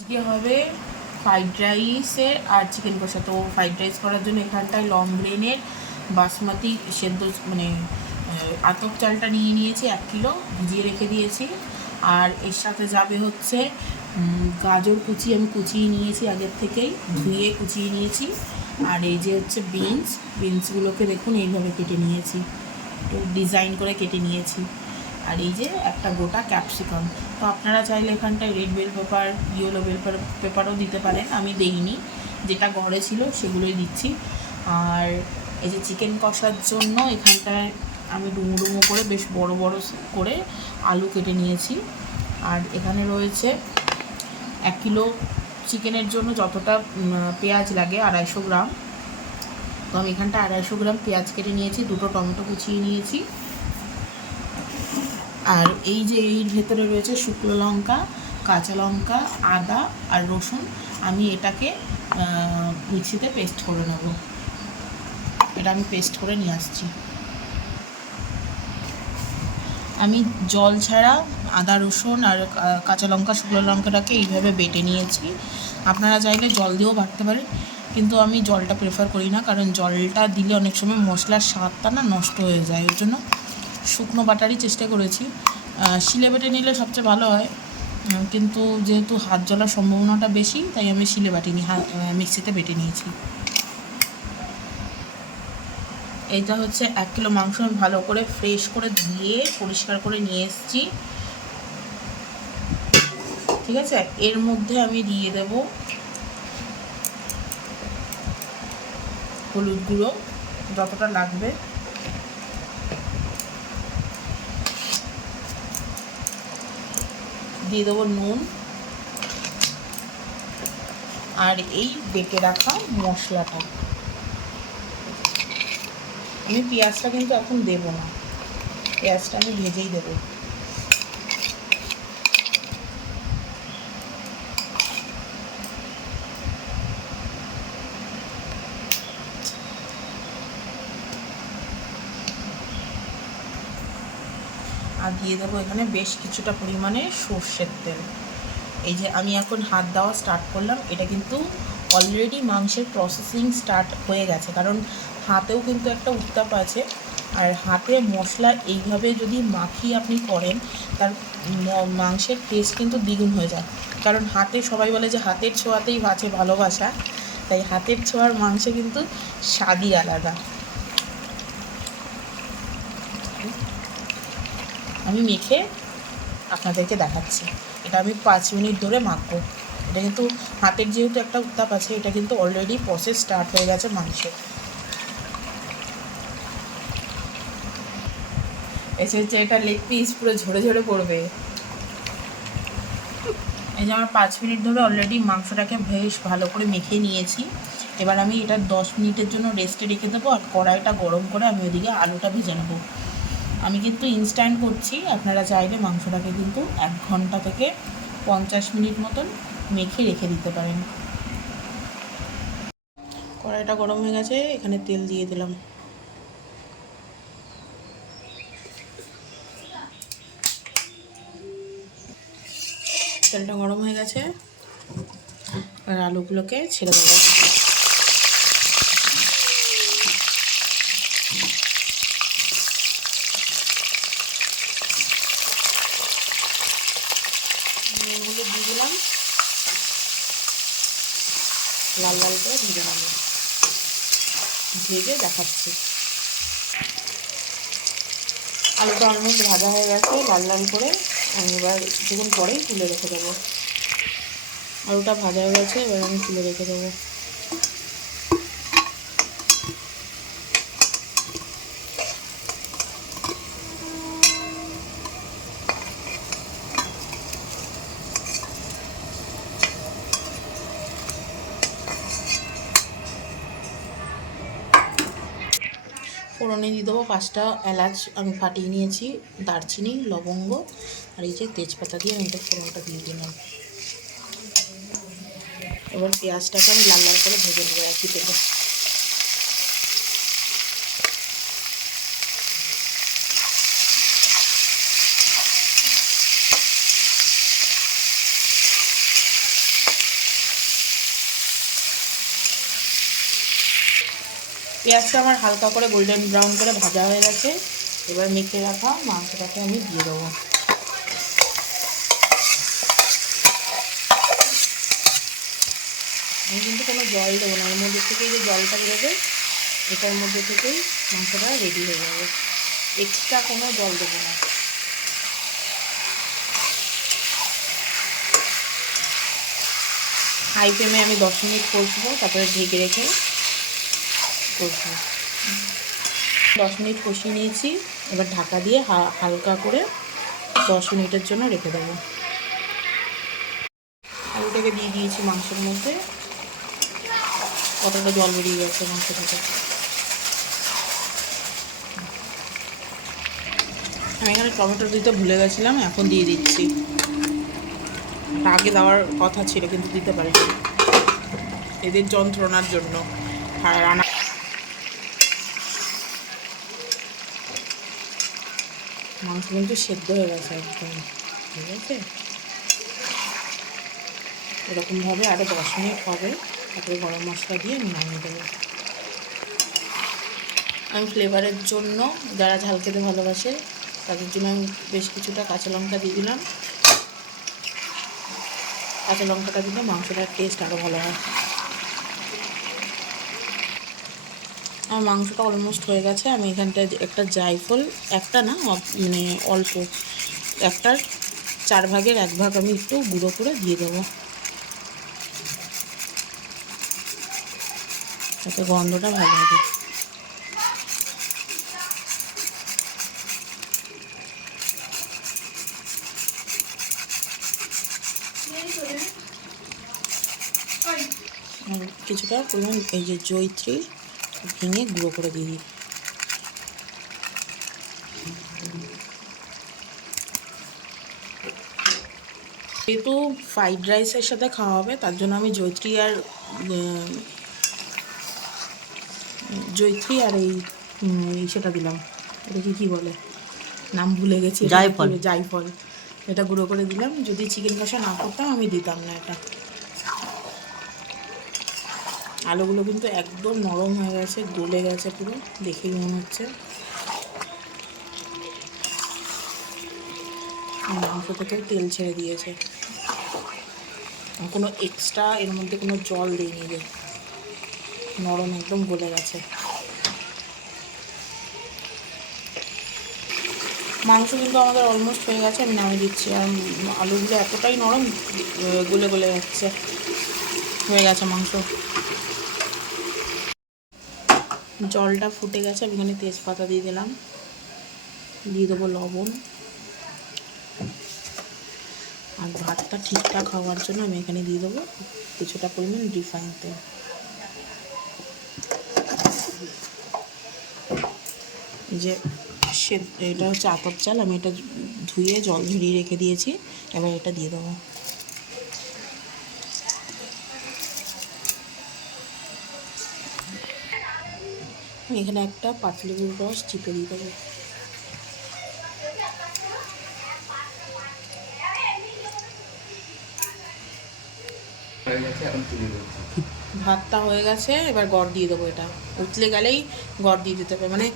আজকে হবে ফ্রাইড রাইসের আর চিকেন কষা। তো ফ্রাইড রাইস করার জন্য এখানটায় লং গ্রেনের বাসমতি সেদ্ধ মানে আতপ চালটা নিয়ে নিয়েছি 1 কিলো, ভিজিয়ে রেখে দিয়েছি। আর এর সাথে যাবে হচ্ছে গাজর কুচি, আমি কুচিয়ে নিয়েছি আগের থেকেই, ধুয়ে কুচিয়ে নিয়েছি। আর এই যে হচ্ছে বিনসগুলোকে দেখুন এইভাবে কেটে নিয়েছি, একটু ডিজাইন করে কেটে নিয়েছি। আর এই যে একটা গোটা ক্যাপসিকাম। তো আপনারা চাইলে এখানটায় red bell pepper, yellow bell পেপারও দিতে পারেন, আমি দেইনি, যেটা ঘরে ছিল সেগুলোই দিচ্ছি। আর এই যে চিকেন কষার জন্য এখানটায় আমি ডুমো ডুমো করে বেশ বড় বড় করে আলু কেটে নিয়েছি। আর এখানে রয়েছে 1 কিলো চিকেনের জন্য যতটা পেঁয়াজ লাগে 250 গ্রাম। তো আমি এখানটা 250 গ্রাম পেঁয়াজ কেটে নিয়েছি, 2টো টমেটো কুচিয়ে নিয়েছি। আর এই যে এর ভেতরে রয়েছে শুকনো লঙ্কা, কাঁচা লঙ্কা, আদা আর রসুন। আমি এটাকে মিক্সিতে পেস্ট করে নেব। এটা আমি পেস্ট করে নিয়ে আসছি। আমি জল ছাড়া আদা রসুন আর কাঁচা লঙ্কা শুকনো লঙ্কাটাকে এইভাবে বেটে নিয়েছি। আপনারা চাইলে জল দিয়েও বাটতে পারেন, কিন্তু আমি জলটা প্রেফার করি না, কারণ জলটা দিলে অনেক সময় মশলার স্বাদটা না নষ্ট হয়ে যায়। ওর জন্য শুকনো বাটারই চেষ্টা করেছি। শিলে বেটে নিলে সবচেয়ে ভালো হয়, কিন্তু যেহেতু হাত জ্বলার সম্ভাবনাটা বেশি তাই আমি শিলে বাটিনি, মিক্সিতে বেটে নিয়েছি। এইটা হচ্ছে 1 কিলো মাংস আমি ভালো করে ফ্রেশ করে ধুয়ে পরিষ্কার করে নিয়ে এসেছি। ঠিক আছে, এর মধ্যে আমি দিয়ে দেব হলুদ গুঁড়ো যতটা লাগবে, দিয়ে দেবো নুন, আর এই বেটে রাখা মশলাটা। আমি পেঁয়াজটা কিন্তু এখন দেবো না, পেঁয়াজটা আমি ভেজেই দেবো। আর দিয়ে দেবো এখানে বেশ কিছুটা পরিমাণে সর্ষের তেল। এই যে আমি এখন হাত দেওয়া স্টার্ট করলাম, এটা কিন্তু অলরেডি মাংসের প্রসেসিং স্টার্ট হয়ে গেছে, কারণ হাতেও কিন্তু একটা উত্তাপ আছে। আর হাতে মশলা এইভাবে যদি মাখিয়ে আপনি করেন, তার মাংসের টেস্ট কিন্তু দ্বিগুণ হয়ে যায়। কারণ হাতে সবাই বলে যে হাতের ছোঁয়াতেই আছে ভালোবাসা, তাই হাতের ছোঁয়ার মাংসে কিন্তু স্বাদই আলাদা। আমি মেখে আপনাদেরকে দেখাচ্ছি। এটা আমি 5 মিনিট ধরে মাখবো। এটা কিন্তু হাতের যেহেতু একটা উত্তাপ আছে, এটা কিন্তু অলরেডি প্রসেস স্টার্ট হয়ে গেছে মাংসের। এসে হচ্ছে এটা লেগ পিস পুরো ঝরে ঝরে পড়বে। এই যে আমার 5 মিনিট ধরে অলরেডি মাংসটাকে বেশ ভালো করে মেখে নিয়েছি। এবার আমি এটা 10 মিনিটের জন্য রেস্টে রেখে দেবো। আর কড়াইটা গরম করে আমি ওইদিকে আলুটা ভেজে নেবো। আমি কিন্তু ইনস্ট্যান্ট করছি, আপনারা চাইলে মাংসটাকে কিন্তু 1 ঘন্টা থেকে 50 মিনিট মতন মেখে রেখে দিতে পারেন। কড়াইটা গরম হয়ে গেছে, এখানে তেল দিয়ে দিলাম। তেলটা গরম হয়ে গেছে, আর আলুগুলোকে ছেড়ে দেবো। নুনগুলো দিয়ে দিলাম, লাল লাল করে ভেজে নেবো। ভেজে দেখাচ্ছি। আলুটা অলমোস্ট ভাজা হয়ে গেছে লাল লাল করে। আমি এবার কিছুক্ষণ পরেই তুলে রেখে দেবো। আলুটা ভাজা হয়ে গেছে, এবার আমি তুলে রেখে দেবো। ফোড়নে দিয়ে দেবো 5টা এলাচ আমি ফাটিয়ে নিয়েছি, দারচিনি, লবঙ্গ আর এই যে তেজপাতা দিয়ে আমি এটা ফোড়নটা দিয়ে দিলাম। এবার পেঁয়াজটাকে আমি লাল লাল করে ভেজে নেবো একই তেলে। পেঁয়াজটা আমার হালকা করে গোল্ডেন ব্রাউন করে ভাজা হয়ে গেছে। এবার মেখে রাখা মাংসটাকে আমি দিয়ে দেবো। আমি কিন্তু কোনো জল দেবো না, এর মধ্যে থেকেই যে জলটা বেরোবে এটার মধ্যে থেকেই মাংসটা রেডি হয়ে যাবে, এক্সট্রা কোনো জল দেবো না। হাই ফ্লেমে আমি 10 মিনিট কষবো, তারপরে ঢেকে রেখে কষবো। 10 মিনিট কষিয়ে নিয়েছি, এবার ঢাকা দিয়ে হালকা করে 10 মিনিটের জন্য রেখে দেবো। আলুটাকে দিয়ে দিয়েছি মাংসের মধ্যে, কতটা জল বেরিয়ে গেছে মাংস থেকে। আমি এখানে টমেটো দিতে ভুলে গেছিলাম, এখন দিয়ে দিচ্ছি। আগে দেওয়ার কথা ছিল কিন্তু দিতে পারিনি এদের যন্ত্রণার জন্য। রান্না মাংস কিন্তু সেদ্ধ হয়ে গেছে একদম, ঠিক আছে। এরকমভাবে আরও 10 মিনিট হবে, তারপরে গরম মশলা দিয়ে আমি নামিয়ে দেবো। আমি ফ্লেভারের জন্য, যারা ঝাল খেতে ভালোবাসে তাদের জন্য আমি বেশ কিছুটা কাঁচা লঙ্কা দিয়ে দিলাম। কাঁচা লঙ্কাটা দিলে মাংসটার টেস্ট আরও ভালো হয়। আমার মাংসটা অলমোস্ট হয়ে গেছে। আমি এখানটায় একটা জায়ফল, একটা না মানে অল্প, একটার 4 ভাগের 1 ভাগ আমি একটু গুঁড়ো করে দিয়ে দেবো, তাতে গন্ধটা ভালো হবে। আর কিছুটা পরিমাণ এই যে জয়িত্রী ভেঙে গুঁড়ো করে দিয়ে দিই। যেহেতু ফ্রাইড রাইসের সাথে খাওয়া হবে, তার জন্য আমি জয়িত্রী আর এই সেটা দিলাম, এটাকে কী বলে নাম ভুলে গেছি, জায়ফল। এটা গুঁড়ো করে দিলাম। যদি চিকেন কষা না করতাম আমি দিতাম না এটা। আলুগুলো কিন্তু একদম নরম হয়ে গেছে, গলে গেছে পুরো, দেখেই মনে হচ্ছে। মাংস থেকেও তেল ছেড়ে দিয়েছে, কোনো এক্সট্রা এর মধ্যে কোনো জল দিইনি, রে নরম একদম গলে গেছে। মাংস কিন্তু আমাদের অলমোস্ট হয়ে গেছে, আমি নামিয়ে দিচ্ছি। আর আলুগুলো এতটাই নরম, গলে গলে যাচ্ছে। হয়ে গেছে মাংস, জলটা ফুটে গেছে। আমি এখানে তেজপাতা দিয়ে দিলাম, দিয়ে দেবো লবণ। আর ভাতটা ঠিকঠাক হওয়ার জন্য আমি এখানে দিয়ে দেবো কিছুটা পরিমাণ রিফাইন তেল। যে এটা হচ্ছে আতপ চাল, আমি এটা ধুয়ে জল ঝরিয়ে রেখে দিয়েছি, এবার এটা দিয়ে দেবো। আমি এখানে একটা পাতিলেবুর রস চিপে দিয়ে দেবো। ভাতটা হয়ে গেছে, এবার গড় দিয়ে দেবো। এটা উতলে গেলেই গড় দিয়ে দিতে হবে, মানে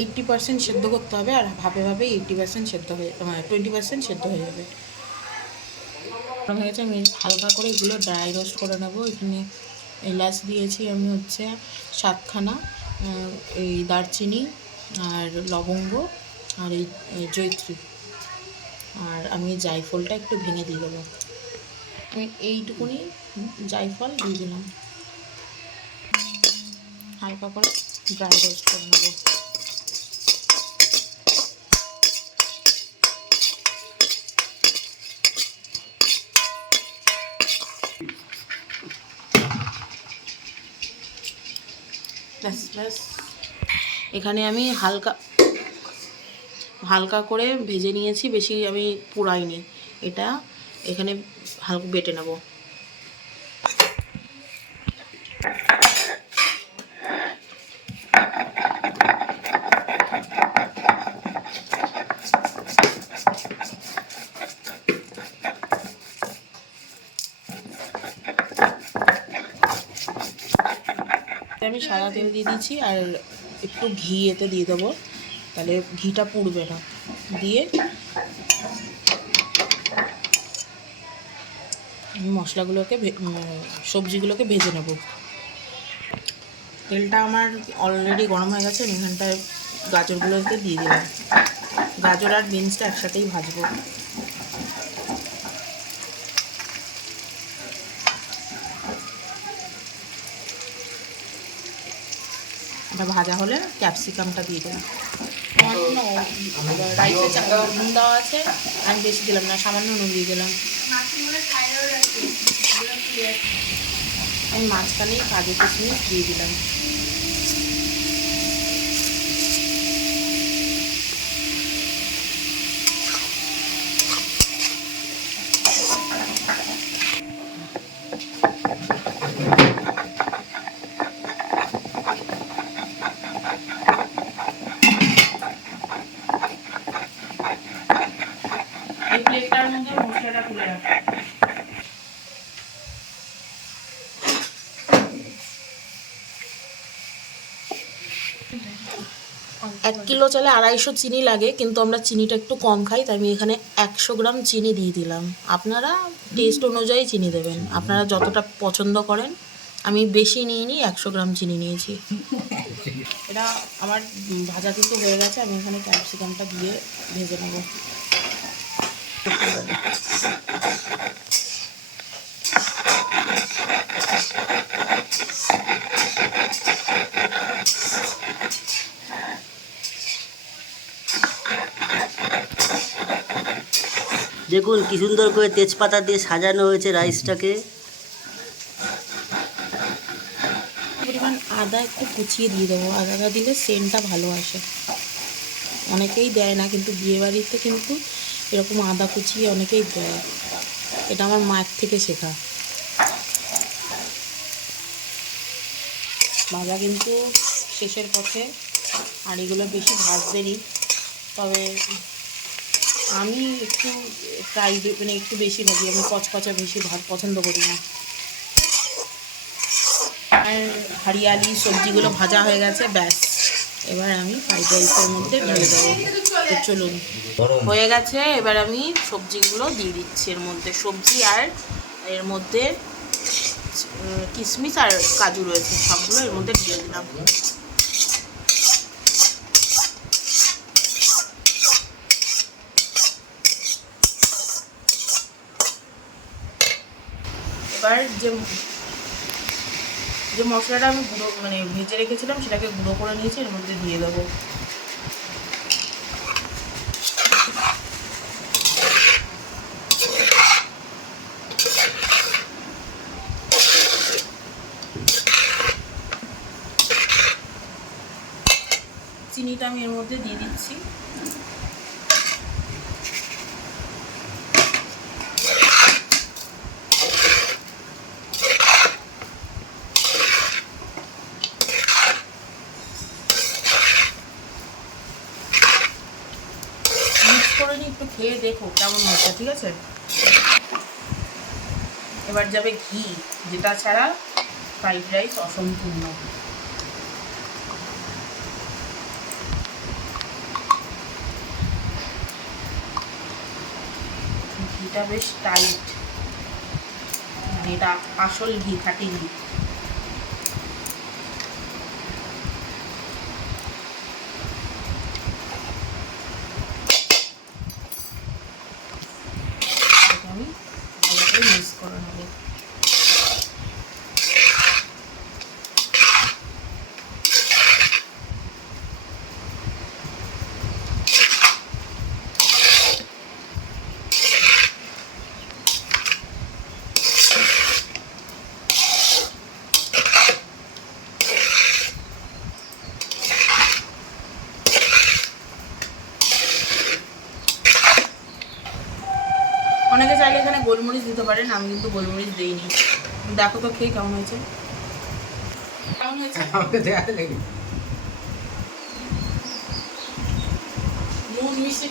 80% সেদ্ধ করতে হবে, আর ভাবে 80% সেদ্ধ হয়ে 20% সেদ্ধ হয়ে যাবে। হয়ে গেছে, আমি হালকা করে এগুলো ড্রাই রোস্ট করে নেবো। এখানে এলাচ দিয়েছি আমি হচ্ছে 7খানা, এই দারচিনি আর লবঙ্গ আর এই জয়িত্রী, আর আমি জায়ফলটা একটু ভেঙে দিয়ে দেবো। আমি এইটুকুনি জায়ফল দিয়ে দিলাম, হালকা করে ড্রাই রোস্ট করে নেবো। ব্যাস এখানে আমি হালকা করে ভেজে নিয়েছি, বেশি আমি পোড়াইনি। এটা এখানে হালকা বেটে নেব। আমি সাদা তেল দিয়ে দিচ্ছি আর একটু ঘি এতে দিয়ে দেবো, তাহলে ঘিটা পুড়বে না। দিয়ে মশলাগুলোকে সবজিগুলোকে ভেজে নেব। তেলটা আমার অলরেডি গরম হয়ে গেছে, আমি এখানটায় গাজরগুলোকে দিয়ে দিলাম। গাজর আর বিনসটা একসাথেই ভাজবো। এটা ভাজা হলে ক্যাপসিকামটা দিয়ে দেবো। আমার জন্য রাইসের নুন দেওয়া আছে, আমি বেশি দিলাম না, সামান্য নুন দিয়ে দিলাম। আমি মাঝখানেই কাজু কিশমিশ দিয়ে দিলাম। এই প্লেটটার মধ্যে মশলাটা তুলে রাখো। 1 কিলো চালে 250 চিনি লাগে, কিন্তু আমরা চিনিটা একটু কম খাই, তাই আমি এখানে 100 গ্রাম চিনি দিয়ে দিলাম। আপনারা টেস্ট অনুযায়ী চিনি দেবেন, আপনারা যতটা পছন্দ করেন। আমি বেশি নিইনি, 100 গ্রাম চিনি নিয়েছি। এটা আমার ভাজা কিন্তু হয়ে গেছে, আমি এখানে ক্যাপসিকামটা দিয়ে ভেজে নেব। দেখুন কি সুন্দর করে তেজপাতা দিয়ে সাজানো হয়েছে রাইসটাকে। পরিমাণ আদা একটু কুচিয়ে দিয়ে দেবো, আদাটা দিলে সেন্টটা ভালো আসে। অনেকেই দেয় না, কিন্তু বিয়েবাড়িতে কিন্তু এরকম আদা কুচিয়ে অনেকেই দেয়। এটা আমার মায়ের থেকে শেখা। ভাজা কিন্তু শেষের পথে, আর এগুলো বেশি ভাজতে নিই। তবে আমি একটু মানে একটু বেশি ভাজি, আমি কচকচা বেশি পছন্দ করি না। আর হরিয়ালি সবজিগুলো ভাজা হয়ে গেছে, ব্যাস। এবার আমি ফ্রাইড রাইসের মধ্যে ঢেলে দেবো। তো চলুন, হয়ে গেছে। এবার আমি সবজিগুলো দিয়ে দিচ্ছি এর মধ্যে। সবজি আর এর মধ্যে কিশমিশ আর কাজু রয়েছে, সবগুলো এর মধ্যে দিয়ে দিলাম। এবার যে মশলাটা আমি গুঁড়ো মানে ভেজে রেখেছিলাম, সেটাকে গুঁড়ো করে নিয়েছি, এর মধ্যে দিয়ে দেবো। চিনিটা আমি এর মধ্যে দিয়ে দিচ্ছি। মিক্স করে নিয়ে একটু খেয়ে দেখো কেমন হচ্ছে, ঠিক আছে? এবার যাবে ঘি, যেটা ছাড়া ফ্রাইড রাইস অসম্পূর্ণ। ঘিটা বেশ টাইট, মানে এটা আসল ঘি, খাঁটি ঘি। আমি ভালো করে মিক্স করে নেবো। অনেকে চাইলে এখানে গোলমরিচ দিতে পারেন, আমি কিন্তু গোলমরিচ দিইনি। দেখো তো খেয়ে কেমন হয়েছে। কেমন হয়েছে? নুন মিষ্টি